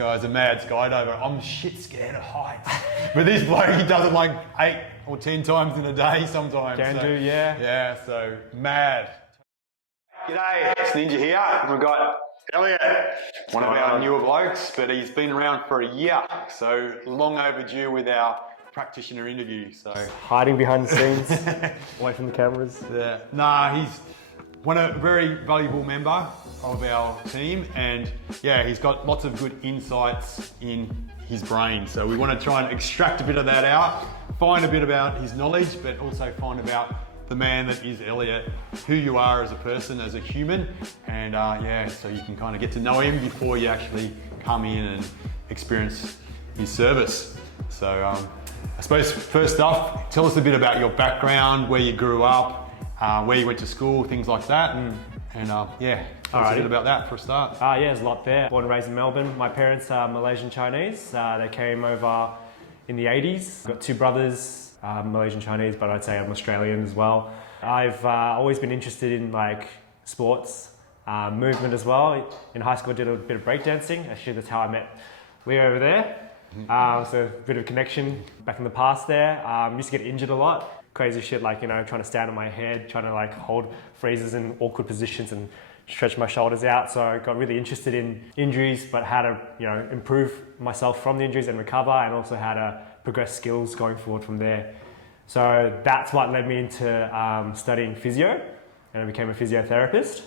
Guy's a mad skydiver. I'm shit scared of heights. But this bloke, he does it like 8 or 10 times in a day sometimes. Yeah. Yeah, so mad. G'day, it's Ninja here. We've got Elliot, one of our newer blokes, but he's been around for a year, so long overdue with our practitioner interview. So hiding behind the scenes, away from the cameras. Yeah. Nah, he's a very valuable member of our team, and yeah, he's got lots of good insights in his brain. So we want to try and extract a bit of that out, find a bit about his knowledge, but also find about the man that is Elliot, who you are as a person, as a human, and yeah, so you can kind of get to know him before you actually come in and experience his service. So I suppose first off, tell us a bit about your background, where you grew up, where you went to school, things like that, and yeah, tell us a bit about that for a start. Yeah, there's a lot there. Born and raised in Melbourne. My parents are Malaysian Chinese. They came over in the 80s. Got 2 brothers. Malaysian Chinese, but I'd say I'm Australian as well. I've always been interested in like sports, movement as well. In high school I did a bit of breakdancing. Actually that's how I met Leo over there. So a bit of connection back in the past there. Used to get injured a lot. Crazy shit like, you know, trying to stand on my head, trying to like hold freezes in awkward positions and stretch my shoulders out. So I got really interested in injuries, but how to, you know, improve myself from the injuries and recover, and also how to progress skills going forward from there. So that's what led me into studying physio, and I became a physiotherapist.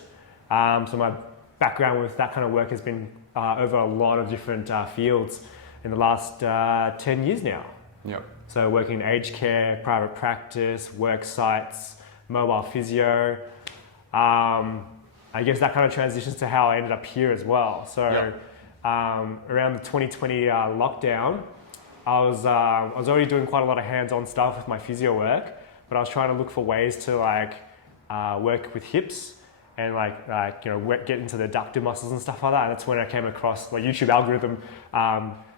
So my background with that kind of work has been over a lot of different fields in the last 10 years now. Yep. So working in aged care, private practice, work sites, mobile physio. I guess that kind of transitions to how I ended up here as well. So around the 2020 lockdown, I was already doing quite a lot of hands-on stuff with my physio work, but I was trying to look for ways to like work with hips and like you know, get into the adductor muscles and stuff like that. And that's when I came across like YouTube algorithm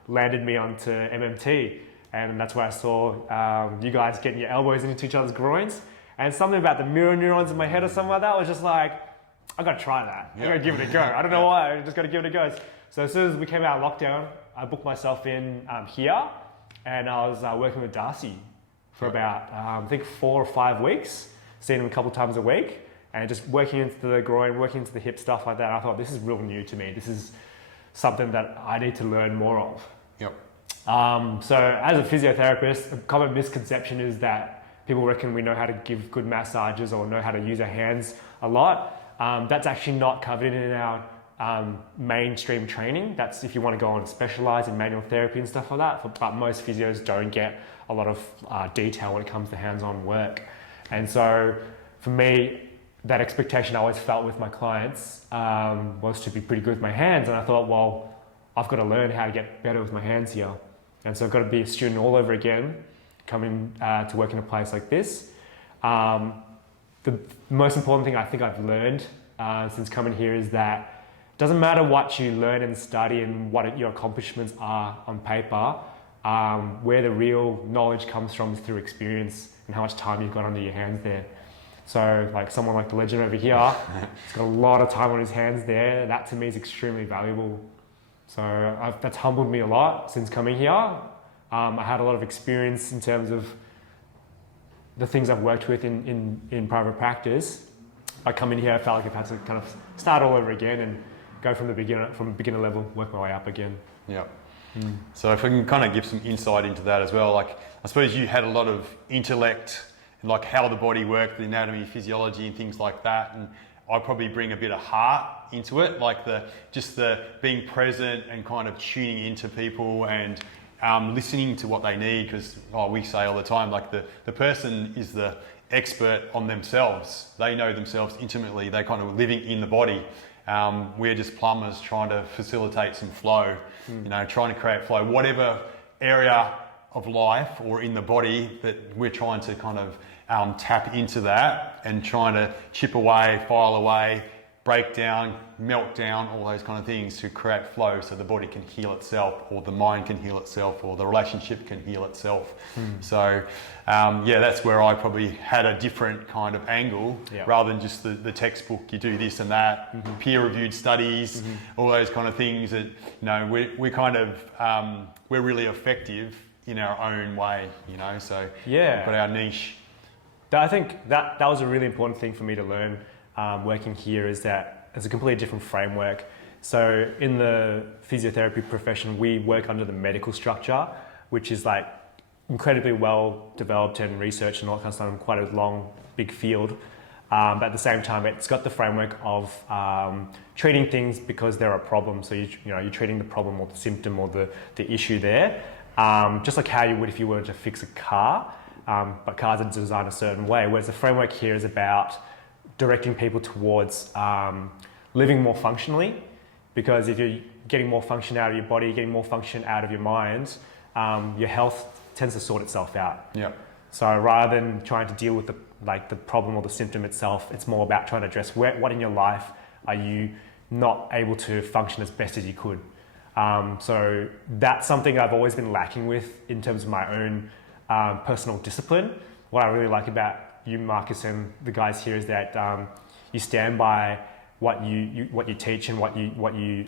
landed me onto MMT, and that's where I saw you guys getting your elbows into each other's groins, and something about the mirror neurons in my head or something like that was just like, I gotta try that. I gotta give it a go. I don't know why, I just gotta give it a go. So as soon as we came out of lockdown, I booked myself in here, and I was working with Darcy for about, I think 4 or 5 weeks, seeing him a couple times a week, and just working into the groin, working into the hip, stuff like that. I thought, this is real new to me. This is something that I need to learn more of. Yep. So as a physiotherapist, a common misconception is that people reckon we know how to give good massages or know how to use our hands a lot. That's actually not covered in our mainstream training. That's if you want to go on and specialize in manual therapy and stuff like that, but most physios don't get a lot of detail when it comes to hands-on work. And so for me, that expectation I always felt with my clients was to be pretty good with my hands, and I thought, well, I've got to learn how to get better with my hands here. And so I've got to be a student all over again, coming to work in a place like this. The most important thing I think I've learned since coming here is that it doesn't matter what you learn and study and what your accomplishments are on paper, where the real knowledge comes from is through experience and how much time you've got under your hands there. So like someone like the legend over here, he's got a lot of time on his hands there. That to me is extremely valuable. So that's humbled me a lot since coming here. I had a lot of experience in terms of the things I've worked with in private practice. I come in here, I felt like I've had to kind of start all over again and go from beginner level, work my way up again. Yeah. So if I can kind of give some insight into that as well, like I suppose you had a lot of intellect and like how the body worked, the anatomy, physiology and things like that, and I probably bring a bit of heart into it, like the being present and kind of tuning into people and listening to what they need, because we say all the time, like the person is the expert on themselves. They know themselves intimately. They're kind of living in the body. We're just plumbers trying to facilitate some flow, you know, trying to create flow, whatever area of life or in the body that we're trying to kind of tap into that and trying to chip away, file away, break down, melt down, all those kind of things to create flow so the body can heal itself, or the mind can heal itself, or the relationship can heal itself. So yeah, that's where I probably had a different kind of angle, rather than just the textbook, you do this and that, peer-reviewed studies, all those kind of things that, you know, we kind of, we're really effective in our own way, you know, so we've got our niche. I think that was a really important thing for me to learn working here, is that it's a completely different framework. So in the physiotherapy profession, we work under the medical structure, which is like incredibly well developed and researched and all that kind of stuff, in quite a long, big field. But at the same time, it's got the framework of treating things because there are problems. So you're treating the problem or the symptom or the issue there, just like how you would if you were to fix a car. But cars are designed a certain way, whereas the framework here is about directing people towards living more functionally, because if you're getting more function out of your body, getting more function out of your mind, your health tends to sort itself out. So rather than trying to deal with the problem or the symptom itself, it's more about trying to address what in your life are you not able to function as best as you could. So that's something I've always been lacking with in terms of my own personal discipline. What I really like about you, Marcus, and the guys here is that you stand by what you teach and what you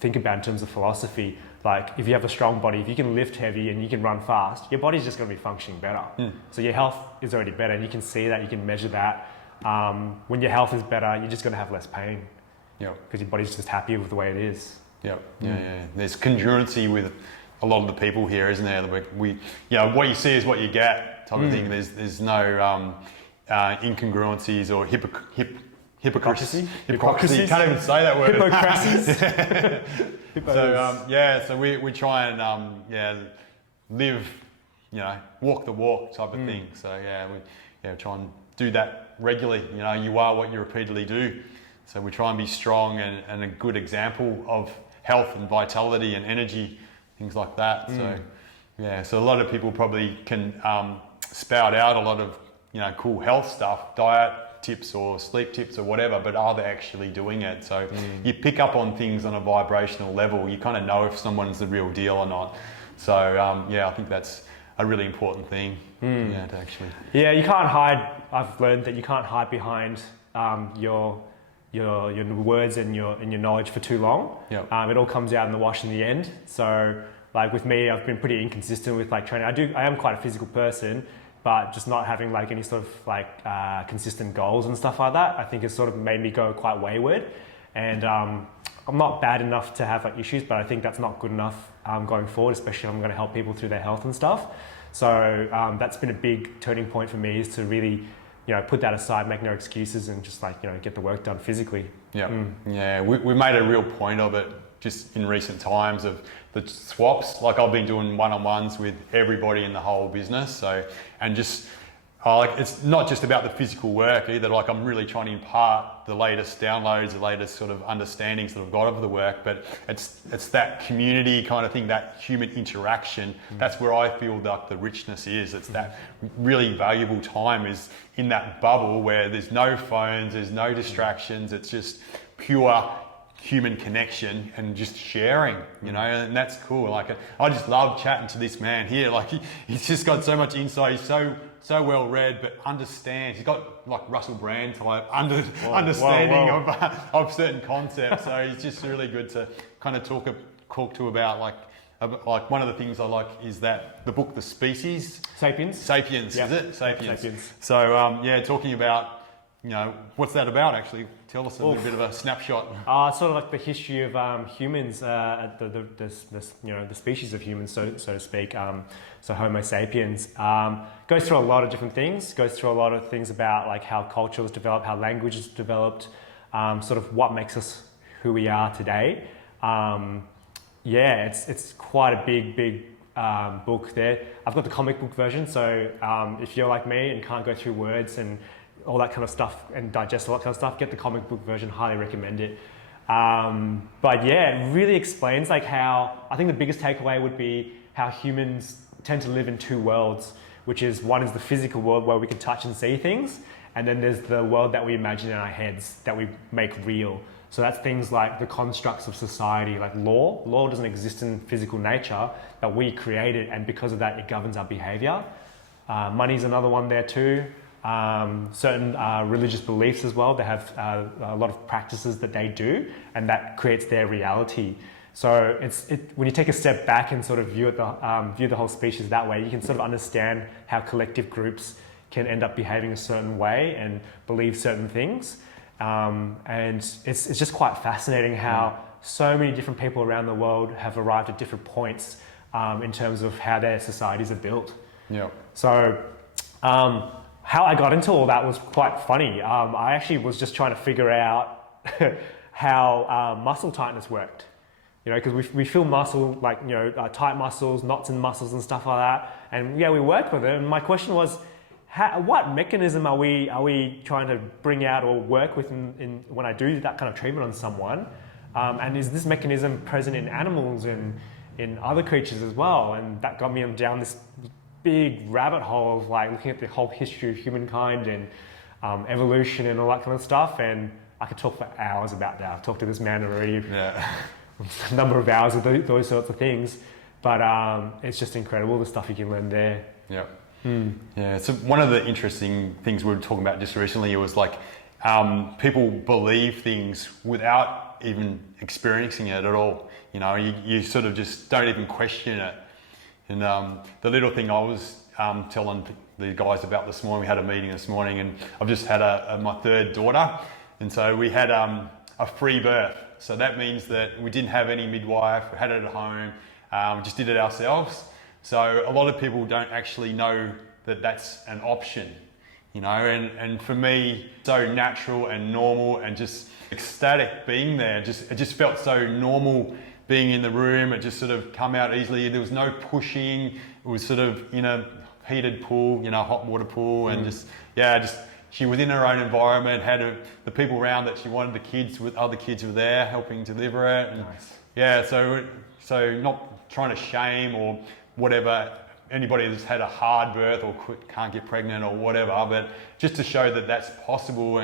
think about in terms of philosophy. Like, if you have a strong body, if you can lift heavy and you can run fast, your body's just going to be functioning better. So your health is already better, and you can see that, you can measure that. When your health is better, you're just going to have less pain. Because your body's just happy with the way it is. Yeah. There's congruency with a lot of the people here, isn't there? We what you see is what you get type of thing. There's no incongruencies or hypocrisy. Hypocrisy. Can't even say that word. Hypocrisies. So we try and live, walk the walk type of thing. So we try and do that regularly. You are what you repeatedly do. So we try and be strong and a good example of health and vitality and energy, things like that. So a lot of people probably can spout out a lot of cool health stuff, diet tips or sleep tips or whatever, but are they actually doing it? So you pick up on things on a vibrational level. You kind of know if someone's the real deal or not. So I think that's a really important thing. To actually. Yeah, you can't hide. I've learned that you can't hide behind your words and your knowledge for too long. It all comes out in the wash in the end. So like with me, I've been pretty inconsistent with training. I am quite a physical person, but just not having any sort of consistent goals and stuff like that, I think has sort of made me go quite wayward. And I'm not bad enough to have issues, but I think that's not good enough going forward, especially if I'm going to help people through their health and stuff. So that's been a big turning point for me, is to really put that aside, make no excuses, and just get the work done physically. We made a real point of it just in recent times of the swaps. I've been doing one-on-ones with everybody in the whole business. So, and just it's not just about the physical work either. I'm really trying to impart the latest downloads, the latest sort of understandings that I've got of the work, but it's that community kind of thing, that human interaction. That's where I feel the richness is. It's that really valuable time is in that bubble where there's no phones, there's no distractions. It's just pure human connection and just sharing, and that's cool. I just love chatting to this man here. He's just got so much insight. He's so well read, but understands. He's got Russell Brand type understanding of certain concepts. So he's just really good to kind of talk to about one of the things I like is that the book, The Species. Sapiens, is it? Sapiens. So talking about what's that about actually? Tell us a little bit of a snapshot. It's sort of the history of humans, the species of humans, so to speak. So Homo sapiens goes through a lot of different things. Goes through a lot of things about how culture was developed, how language is developed, sort of what makes us who we are today. It's quite a big book there. I've got the comic book version, so if you're like me and can't go through words and all that kind of stuff and digest all that kind of stuff, get the comic book version, highly recommend it. It really explains how, I think the biggest takeaway would be how humans tend to live in two worlds, which is one is the physical world where we can touch and see things, And then there's the world that we imagine in our heads that we make real. So that's things like the constructs of society, like law. Law doesn't exist in physical nature, but we create it, and because of that, it governs our behavior. Money's another one there too. Certain religious beliefs as well. They have a lot of practices that they do, and that creates their reality. So when you take a step back and sort of view the whole species that way, you can sort of understand how collective groups can end up behaving a certain way and believe certain things. And it's just quite fascinating how so many different people around the world have arrived at different points in terms of how their societies are built. Yeah. So how I got into all that was quite funny. I actually was just trying to figure out how muscle tightness worked. You know, because we feel muscle, like, you know, tight muscles, knots in muscles and stuff like that. And yeah, we work with it. And my question was, what mechanism are we trying to bring out or work with in when I do that kind of treatment on someone? And is this mechanism present in animals and in other creatures as well? And that got me down this big rabbit hole of like looking at the whole history of humankind and evolution and all that kind of stuff. And I could talk for hours about that. I've talked to this man already. Yeah. A number of hours of those sorts of things, but it's just incredible the stuff you can learn there. Yeah. Yeah. So one of the interesting things we were talking about just recently, it was like people believe things without even experiencing it at all. You know, you sort of just don't even question it. And the little thing I was telling the guys about this morning, we had a meeting this morning, and I've just had my third daughter, and so we had a free birth. So that means that we didn't have any midwife, we had it at home, we just did it ourselves. So a lot of people don't actually know that that's an option, you know, and for me, so natural and normal and just ecstatic being there. It just felt so normal being in the room. It just sort of come out easily. There was no pushing. It was sort of in a heated pool, you know, hot water pool, and she was in her own environment, had the people around that she wanted, the kids, with other kids were there helping deliver it. And nice. Yeah, so not trying to shame or whatever anybody that's had a hard birth or can't get pregnant or whatever, but just to show that that's possible.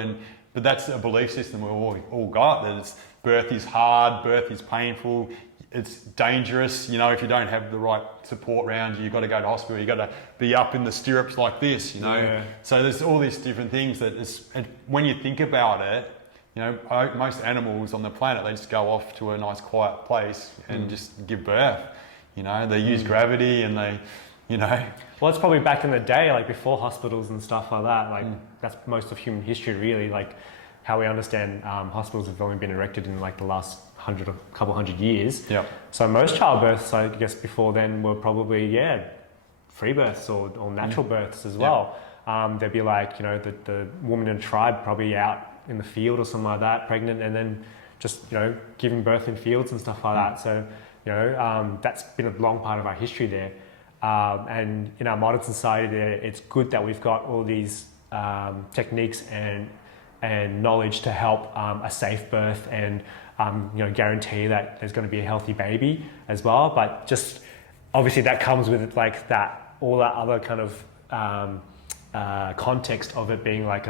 But that's a belief system we've all got, that birth is hard, birth is painful, it's dangerous. You know, if you don't have the right support around you, you've got to go to hospital, you've got to be up in the stirrups like this, you know. Yeah. So there's all these different things and when you think about it, you know, most animals on the planet, they just go off to a nice quiet place and just give birth. You know, they use gravity and they, you know. Well, it's probably back in the day, like before hospitals and stuff like that. Like that's most of human history, really. Like how we understand hospitals have only been erected in like the last couple hundred years. Yep. So most childbirths, I guess, before then were probably free births or natural births as well. They'd be like, you know, the woman in a tribe probably out in the field or something like that, pregnant, and then just, you know, giving birth in fields and stuff like that. So, you know, that's been a long part of our history there. And in our modern society there, it's good that we've got all these techniques and knowledge to help a safe birth and you know, guarantee that there's going to be a healthy baby as well. But just obviously that comes with like all that other kind of context of it being like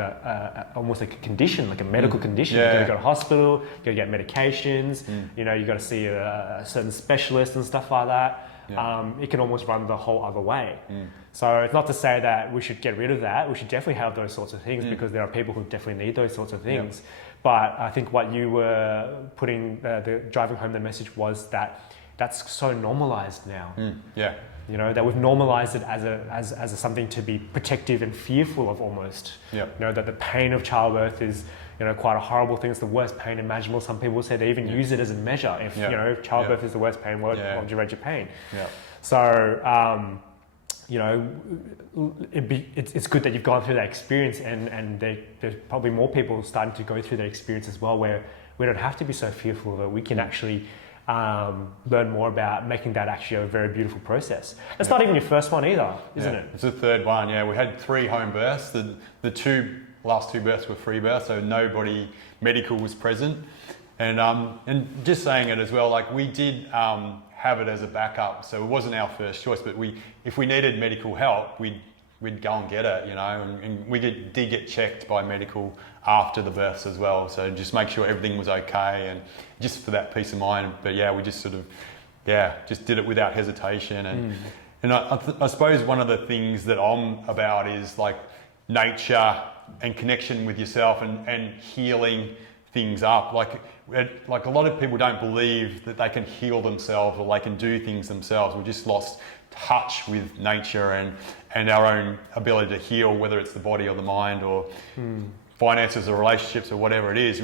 almost like a condition, like a medical condition. Yeah. You've got to go to hospital, you've got to get medications, you know, you've got to see a certain specialist and stuff like that. Yeah. It can almost run the whole other way. So it's not to say that we should get rid of that. We should definitely have those sorts of things because there are people who definitely need those sorts of things. But I think what you were putting, driving home the message was that that's so normalized now. Yeah. You know, that we've normalized it as something to be protective and fearful of almost. Yeah. You know, that the pain of childbirth is, you know, quite a horrible thing. It's the worst pain imaginable. Some people say they even use it as a measure. If, you know, childbirth is the worst pain, why would you rate your pain? Yeah. So, you know, it's good that you've gone through that experience and there's probably more people starting to go through that experience as well, where we don't have to be so fearful of it. We can actually learn more about making that actually a very beautiful process. It's not even your first one either, isn't it? It's the third one. Yeah, we had 3 home births. The last two births were free births, so nobody medical was present. And just saying it as well, like we did have it as a backup, so it wasn't our first choice. But if we needed medical help, we'd we'd go and get it, and we did get checked by medical after the births as well. So just make sure everything was okay, and just for that peace of mind. But yeah, we just sort of, just did it without hesitation. And I suppose one of the things that I'm about is like nature and connection with yourself and healing things up. Like a lot of people don't believe that they can heal themselves or they can do things themselves. We've just lost touch with nature and our own ability to heal, whether it's the body or the mind or finances or relationships or whatever it is.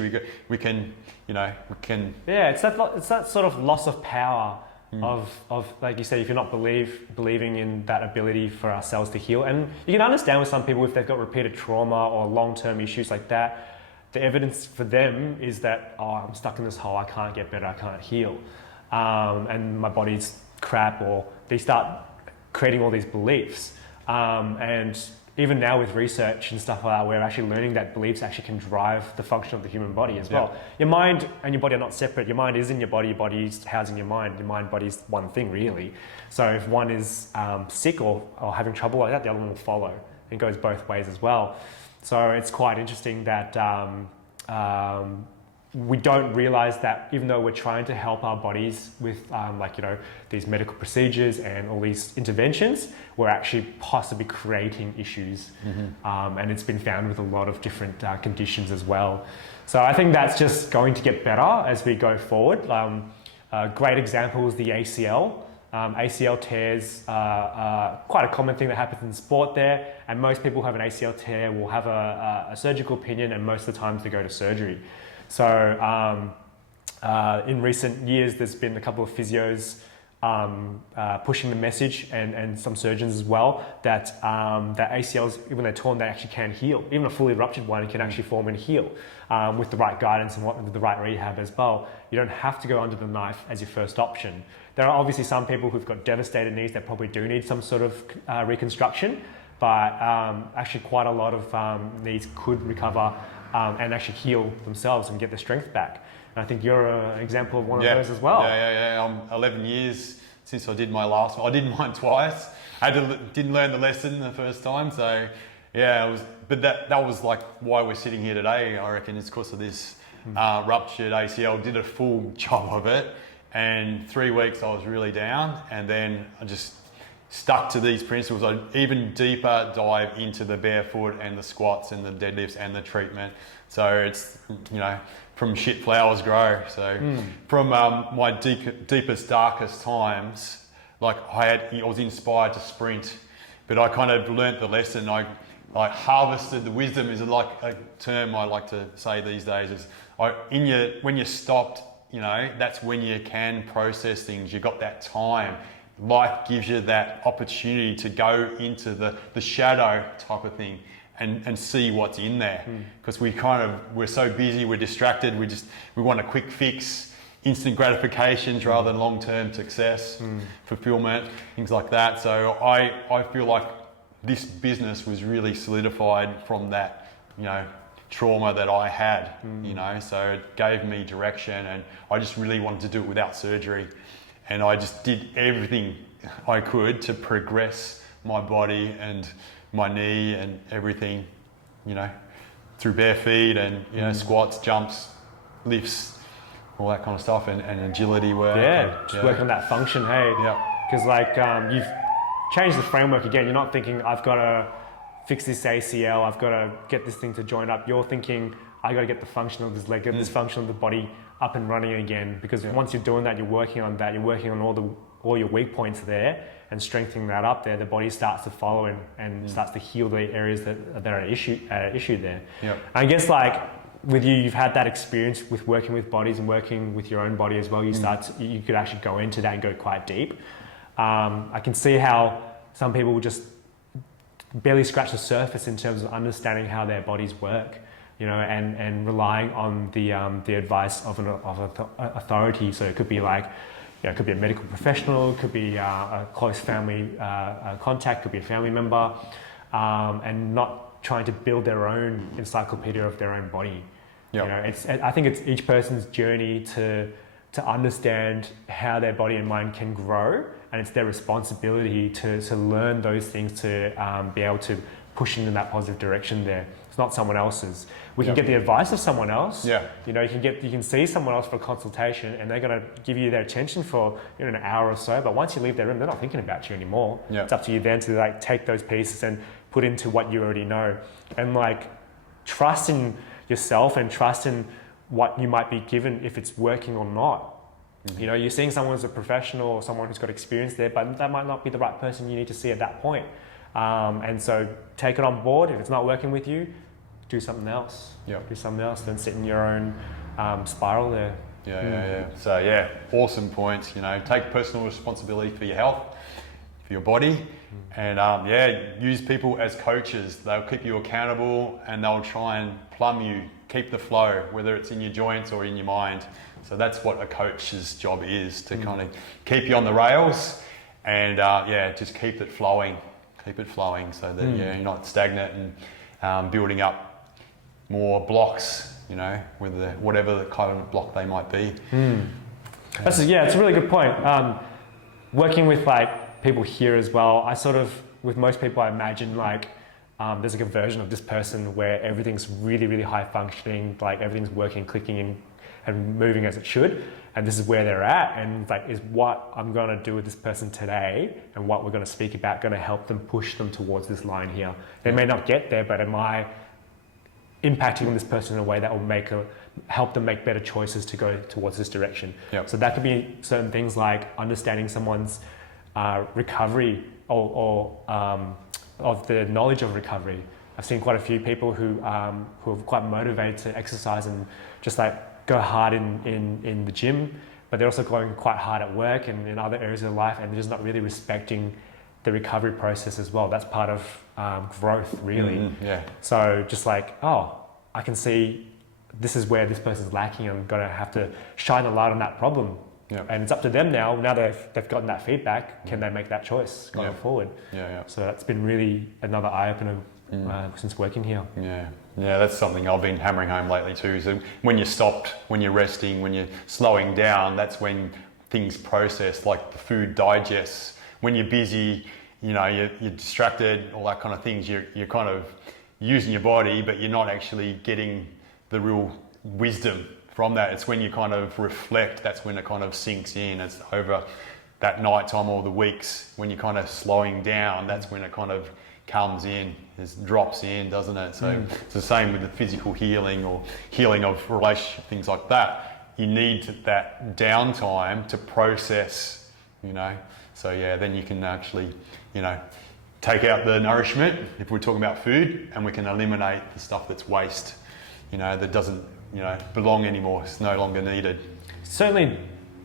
We can. Yeah, it's that sort of loss of power of like you said, if you're not believing in that ability for our cells to heal. And you can understand with some people if they've got repeated trauma or long-term issues like that, the evidence for them is that, I'm stuck in this hole, I can't get better, I can't heal, and my body's crap, or they start creating all these beliefs. And even now with research and stuff like that, we're actually learning that beliefs actually can drive the function of the human body as well. Your mind and your body are not separate. Your mind is in your body is housing your mind. Your mind, body is one thing really. So if one is sick or having trouble like that, the other one will follow. It goes both ways as well. So it's quite interesting that we don't realize that even though we're trying to help our bodies with these medical procedures and all these interventions, we're actually possibly creating issues. And it's been found with a lot of different conditions as well. So I think that's just going to get better as we go forward. A great example is the ACL. ACL tears are quite a common thing that happens in sport there, and most people who have an ACL tear will have a surgical opinion, and most of the times they go to surgery. So in recent years, there's been a couple of physios pushing the message, and some surgeons as well, that ACLs, when they're torn, they actually can heal. Even a fully ruptured one can actually form and heal with the right guidance and with the right rehab as well. You don't have to go under the knife as your first option. There are obviously some people who've got devastated knees that probably do need some sort of reconstruction, but actually quite a lot of knees could recover and actually heal themselves and get their strength back. And I think you're an example of one of those as well. Yeah. I'm 11 years since I did my last one. I did mine twice. Didn't learn the lesson the first time, so yeah, it was. But that was like why we're sitting here today. I reckon it's because of this ruptured ACL. Did a full job of it, and 3 weeks I was really down, and then I just stuck to these principles. I even deeper dive into the barefoot and the squats and the deadlifts and the treatment. So it's, from shit flowers grow. So from my deepest, darkest times, like I was inspired to sprint, but I kind of learnt the lesson. I harvested the wisdom is like a term I like to say these days. Is when you're stopped, that's when you can process things. You've got that time. Life gives you that opportunity to go into the shadow type of thing and see what's in there, because we're so busy, we're distracted, we want a quick fix, instant gratifications rather than long-term success, fulfillment, things like that. So I feel like this business was really solidified from that trauma that I had, so it gave me direction, and I just really wanted to do it without surgery. And I just did everything I could to progress my body and my knee and everything, through bare feet and, squats, jumps, lifts, all that kind of stuff, and agility work. Just work on that function, hey? Because you've changed the framework again. You're not thinking, I've got to fix this ACL, I've got to get this thing to join up. You're thinking, I got to get the function of this leg, get this function of the body up and running again, because once you're doing that, you're working on all your weak points there and strengthening that up there, the body starts to follow and starts to heal the areas that are at issue there. I guess with you've had that experience with working with bodies and working with your own body as well. You could actually go into that and go quite deep. I can see how some people will just barely scratch the surface in terms of understanding how their bodies work. And relying on the advice of an authority. So it could be it could be a medical professional, it could be a close family contact, could be a family member, and not trying to build their own encyclopedia of their own body. I think it's each person's journey to to understand how their body and mind can grow, and it's their responsibility to learn those things to be able to push in that positive direction there. It's not someone else's. We can get the advice of someone else. Yeah. You know, you can see someone else for a consultation, and they're going to give you their attention for an hour or so. But once you leave their room, they're not thinking about you anymore. Yeah. It's up to you then to like take those pieces and put into what you already know, and like trust in yourself and trust in what you might be given if it's working or not. Mm-hmm. You know, you're seeing someone who's a professional or someone who's got experience there, but that might not be the right person you need to see at that point. And so take it on board. If it's not working with you, do something else. Yeah. Do something else. Then sit in your own spiral there. Yeah. So yeah, awesome points. You know, take personal responsibility for your health, for your body, and use people as coaches. They'll keep you accountable and they'll try and plumb you, keep the flow, whether it's in your joints or in your mind. So that's what a coach's job is, to kind of keep you on the rails and just keep it flowing. Keep it flowing so that you're not stagnant and building up more blocks, you know, with whatever the kind of block they might be. It's a really good point. Working with like people here as well, I sort of, with most people, I imagine like there's like a version of this person where everything's really, really high functioning, like everything's working, clicking and moving as it should. And this is where they're at, and like, is what I'm going to do with this person today and what we're going to speak about going to help them push them towards this line here. They may not get there, but am I impacting this person in a way that will help them make better choices to go towards this direction? Yep. So that could be certain things like understanding someone's recovery or of the knowledge of recovery. I've seen quite a few people who are quite motivated to exercise and just like go hard in the gym, but they're also going quite hard at work and in other areas of their life, and they're just not really respecting the recovery process as well. That's part of growth, really. So just like, I can see this is where this person's lacking. I'm going to have to shine a light on that problem. And it's up to them now. Now they've gotten that feedback, can they make that choice going forward? So that's been really another eye-opener since working here. Yeah, that's something I've been hammering home lately too. So when you're stopped, when you're resting, when you're slowing down, that's when things process, like the food digests. When you're busy, you know, you're distracted, all that kind of things, you're kind of using your body, but you're not actually getting the real wisdom from that. It's when you kind of reflect, that's when it kind of sinks in. It's over that night time or the weeks, when you're kind of slowing down, that's when it kind of comes in, it drops in, doesn't it? So it's the same with the physical healing or healing of relationship, things like that. You need that downtime to process, you know. So then you can actually, you know, take out the nourishment, if we're talking about food, and we can eliminate the stuff that's waste, you know, that doesn't, you know, belong anymore. It's no longer needed. Certainly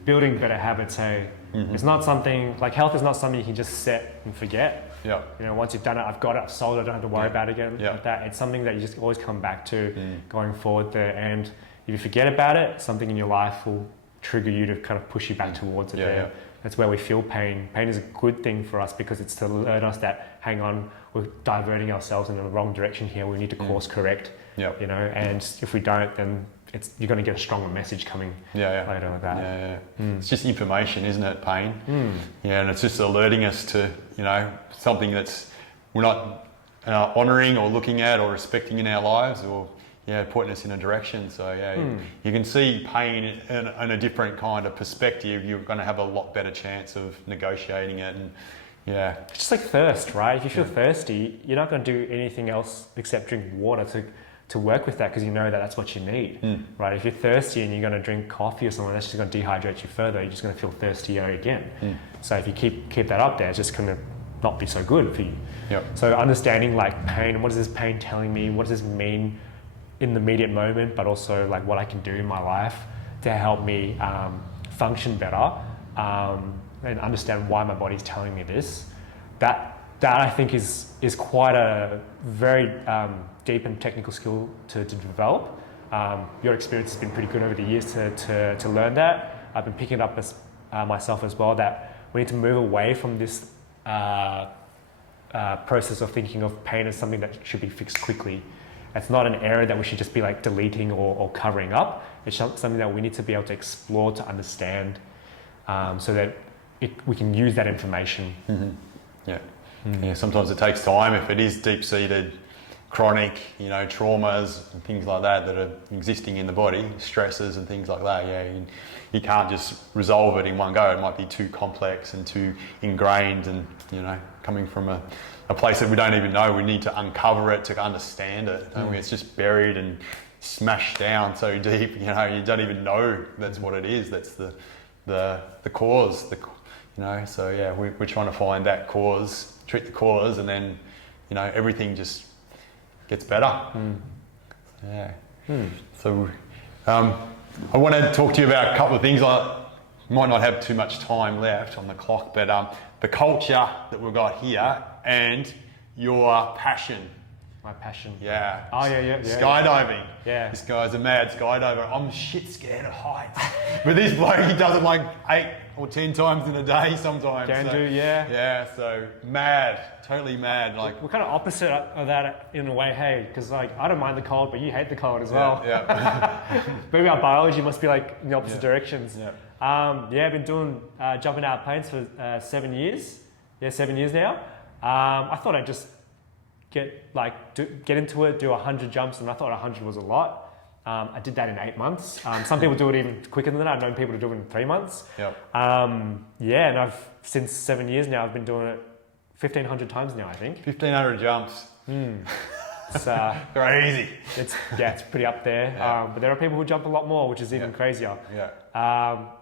building better habits, hey. It's not something, like health is not something you can just set and forget. You know, once you've done it, I've got it, I've solved it, I don't have to worry about it again. Like that. It's something that you just always come back to going forward there. And if you forget about it, something in your life will trigger you to kind of push you back towards it there. That's where we feel pain. Pain is a good thing for us because it's to learn us that, hang on, we're diverting ourselves in the wrong direction here. We need to course correct, you know, and if we don't, then you're going to get a stronger message coming later like that. It's just information, isn't it? Pain. And it's just alerting us to, you know, something that's we're not honouring or looking at or respecting in our lives, or pointing us in a direction. So you can see pain in a different kind of perspective. You're going to have a lot better chance of negotiating it. And it's just like thirst, right? If you feel thirsty, you're not going to do anything else except drink water to work with that, because you know that that's what you need, right? If you're thirsty and you're going to drink coffee or something, that's just going to dehydrate you further. You're just going to feel thirstier again. So if you keep that up there, it's just going to not be so good for you. So understanding like pain, what is this pain telling me? What does this mean in the immediate moment, but also like what I can do in my life to help me function better and understand why my body's telling me this. That I think is quite a very deep and technical skill to develop. Your experience has been pretty good over the years to learn that. I've been picking it up as myself as well, that we need to move away from this process of thinking of pain as something that should be fixed quickly. It's not an area that we should just be like deleting or covering up. It's something that we need to be able to explore to understand, so that we can use that information. Yeah. Yeah, sometimes it takes time if it is deep-seated chronic, traumas and things like that are existing in the body, stresses and things like that. Yeah, you can't just resolve it in one go. It might be too complex and too ingrained, and coming from a place that we don't even know. We need to uncover it to understand it. Don't we? It's just buried and smashed down so deep. You don't even know that's what it is. That's the cause. So yeah, we're trying to find that cause, treat the cause, and then everything just gets better. Yeah. So I want to talk to you about a couple of things. I might not have too much time left on the clock, but the culture that we've got here and your passion. My passion. Yeah. Oh yeah. Skydiving. Yeah. This guy's a mad skydiver. I'm shit scared of heights. But this bloke, he does it like 8 or 10 times in a day sometimes. Yeah. Yeah, so mad, totally mad. Like we're kind of opposite of that in a way, hey, because like I don't mind the cold, but you hate the cold as well. Yeah. Maybe our biology must be like in the opposite directions. Yeah. I've been doing jumping out of planes for 7 years. Yeah, 7 years now. I thought I'd just get into it, do 100 jumps, and I thought 100 was a lot. I did that in 8 months. Some people do it even quicker than that. I've known people to do it in 3 months. Yep. And I've since 7 years now. I've been doing it 1,500 times now, I think. 1,500 jumps. It's crazy. It's pretty up there. Yeah. But there are people who jump a lot more, which is even crazier. Yeah.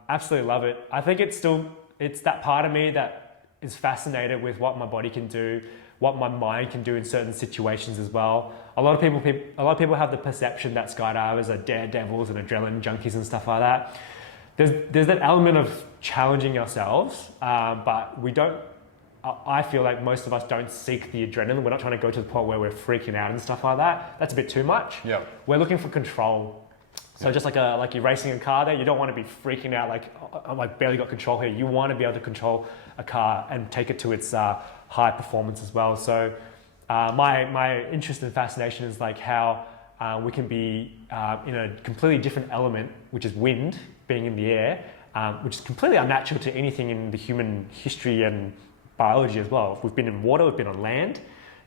Absolutely love it. I think it's that part of me that is fascinated with what my body can do, what my mind can do in certain situations as well. A lot of people have the perception that skydivers are daredevils and adrenaline junkies and stuff like that. There's that element of challenging ourselves, but we don't. I feel like most of us don't seek the adrenaline. We're not trying to go to the point where we're freaking out and stuff like that. That's a bit too much. Yeah. We're looking for control. So just like you're racing a car there, you don't want to be freaking out like, I'm like barely got control here. You want to be able to control a car and take it to its high performance as well. So my interest and fascination is like how we can be in a completely different element, which is wind, being in the air, which is completely unnatural to anything in the human history and biology as well. We've been in water, we've been on land,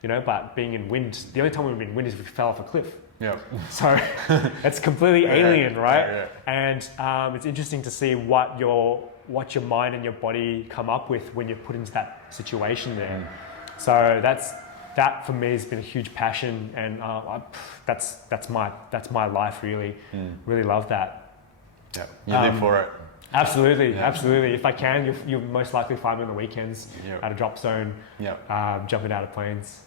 but being in wind, the only time we've been in wind is if we fell off a cliff. Yeah. So it's completely alien, right? Yeah. And it's interesting to see what your mind and your body come up with when you're put into that situation there. So that for me has been a huge passion, and that's my life really. Really love that. Yeah. You live for it. Absolutely. If I can, you'll most likely find me on the weekends at a drop zone, jumping out of planes.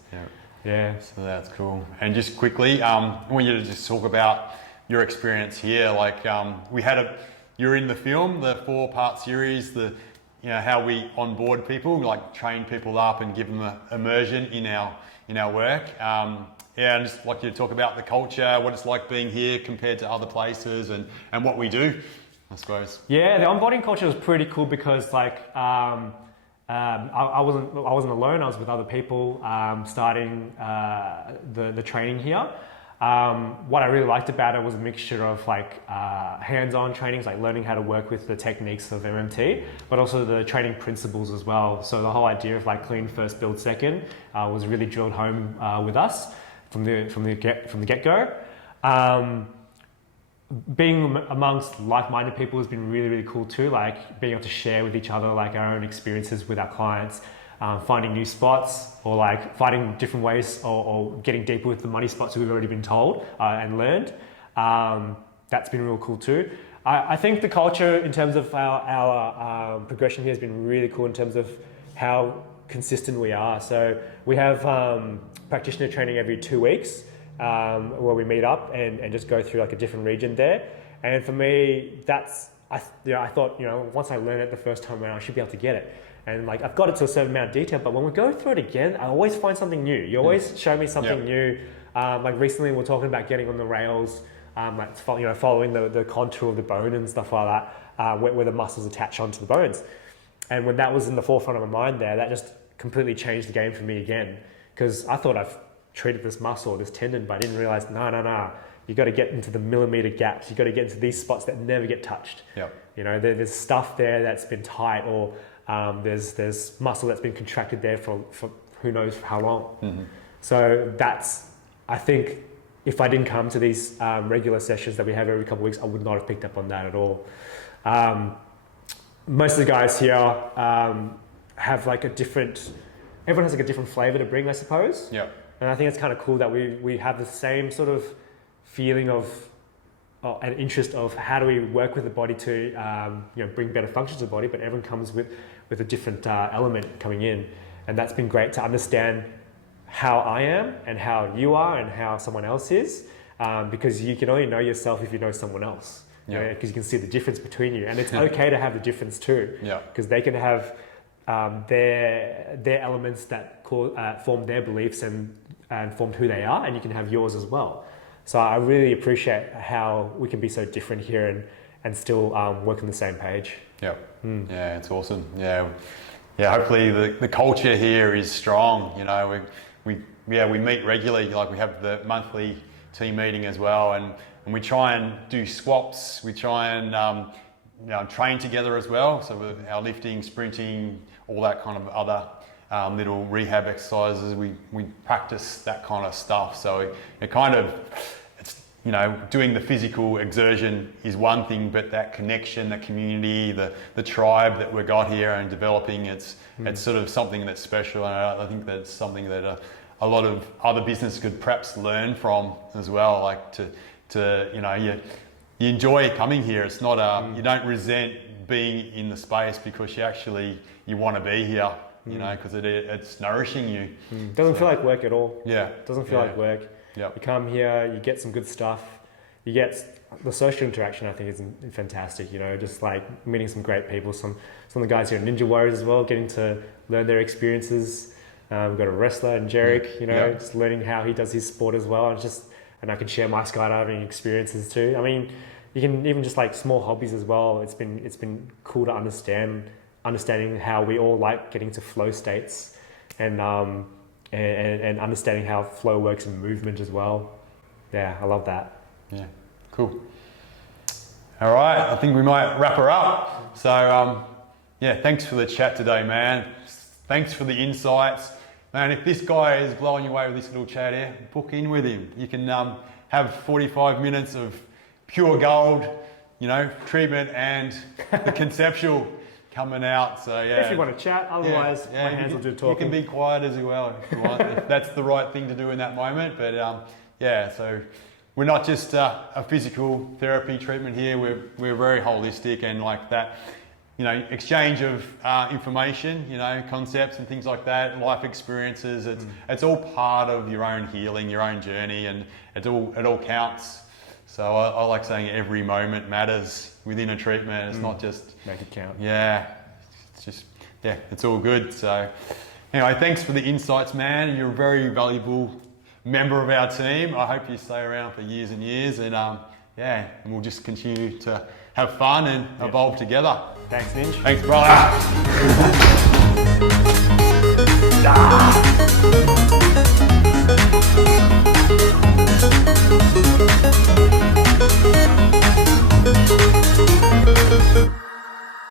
Yeah. So that's cool. And just quickly, I want you to just talk about your experience here. Like you're in the film, the 4-part series, how we onboard people, like train people up and give them an immersion in our work. And I'd just like you to talk about the culture, what it's like being here compared to other places, and what we do, I suppose. Yeah, the onboarding culture was pretty cool because I wasn't alone. I was with other people starting the training here. What I really liked about it was a mixture of hands-on trainings, like learning how to work with the techniques of MMT, but also the training principles as well. So the whole idea of clean first, build second was really drilled home with us from the get-go. Being amongst like-minded people has been really, really cool too. Like being able to share with each other our own experiences with our clients, finding new spots, or finding different ways, or getting deeper with the money spots that we've already been told and learned. That's been real cool too. I think the culture in terms of our progression here has been really cool in terms of how consistent we are. So we have practitioner training every 2 weeks. Where we meet up and just go through a different region there. And for me, I thought, once I learn it the first time around, I should be able to get it. And I've got it to a certain amount of detail, but when we go through it again, I always find something new. You always show me something new. Recently we're talking about getting on the rails, following the contour of the bone and stuff like that, where the muscles attach onto the bones. And when that was in the forefront of my mind there, that just completely changed the game for me again. Because I thought treated this muscle, this tendon, but I didn't realize, no. You got to get into the millimeter gaps. You got to get into these spots that never get touched. Yep. You know, there's stuff there that's been tight, or there's muscle that's been contracted there for who knows how long. Mm-hmm. So that's, I think, if I didn't come to these regular sessions that we have every couple of weeks, I would not have picked up on that at all. Most of the guys here have like everyone has like a different flavor to bring, I suppose. Yeah. And I think it's kind of cool that we have the same sort of feeling of an interest of how do we work with the body to bring better functions to the body, but everyone comes with a different element coming in. And that's been great to understand how I am and how you are and how someone else is, because you can only know yourself if you know someone else. Yeah. Because you can see the difference between you, and it's okay to have the difference too. Yeah. Because they can have their elements that form their beliefs and formed who they are, and you can have yours as well. So I really appreciate how we can be so different here and still work on the same page. Yeah. Yeah, it's awesome. Yeah. Hopefully the culture here is strong. You know, we meet regularly. Like we have the monthly team meeting as well, and we try and do swaps. We try and train together as well. So with our lifting, sprinting, all that kind of other little rehab exercises, we practice that kind of stuff. So it kind of, it's, doing the physical exertion is one thing, but that connection, that community, the tribe that we've got here and developing, it's sort of something that's special. And I think that's something that a lot of other businesses could perhaps learn from as well. Like you enjoy coming here. It's not you don't resent being in the space because you want to be here. Because it's nourishing you. Doesn't feel like work at all. Yeah. Doesn't feel like work. Yeah. You come here, you get some good stuff. You get the social interaction. I think is fantastic. Just like meeting some great people. Some of the guys here are Ninja Warriors as well, getting to learn their experiences. We've got a wrestler in Jarek. Just learning how he does his sport as well. And I can share my skydiving experiences too. I mean, you can even just like small hobbies as well. It's been cool to understanding how we all like getting to flow states, and understanding how flow works in movement as well. Yeah, I love that. Yeah, cool. All right, I think we might wrap her up. So thanks for the chat today, man. Thanks for the insights. Man, if this guy is blowing you away with this little chat here, book in with him. You can have 45 minutes of pure gold, treatment and the conceptual coming out. So if you want to chat, otherwise my hands will do talking. You can be quiet as well if you want, if that's the right thing to do in that moment. But so we're not just a physical therapy treatment here. We're very holistic, and like that, exchange of information, concepts and things like that, life experiences. It's all part of your own healing, your own journey, and it all counts. So I like saying every moment matters within a treatment. It's not just make it count. Yeah, it's just it's all good. So anyway, thanks for the insights, man. You're a very valuable member of our team. I hope you stay around for years and years, and and we'll just continue to have fun and evolve together. Thanks, Ninj. Thanks, brother.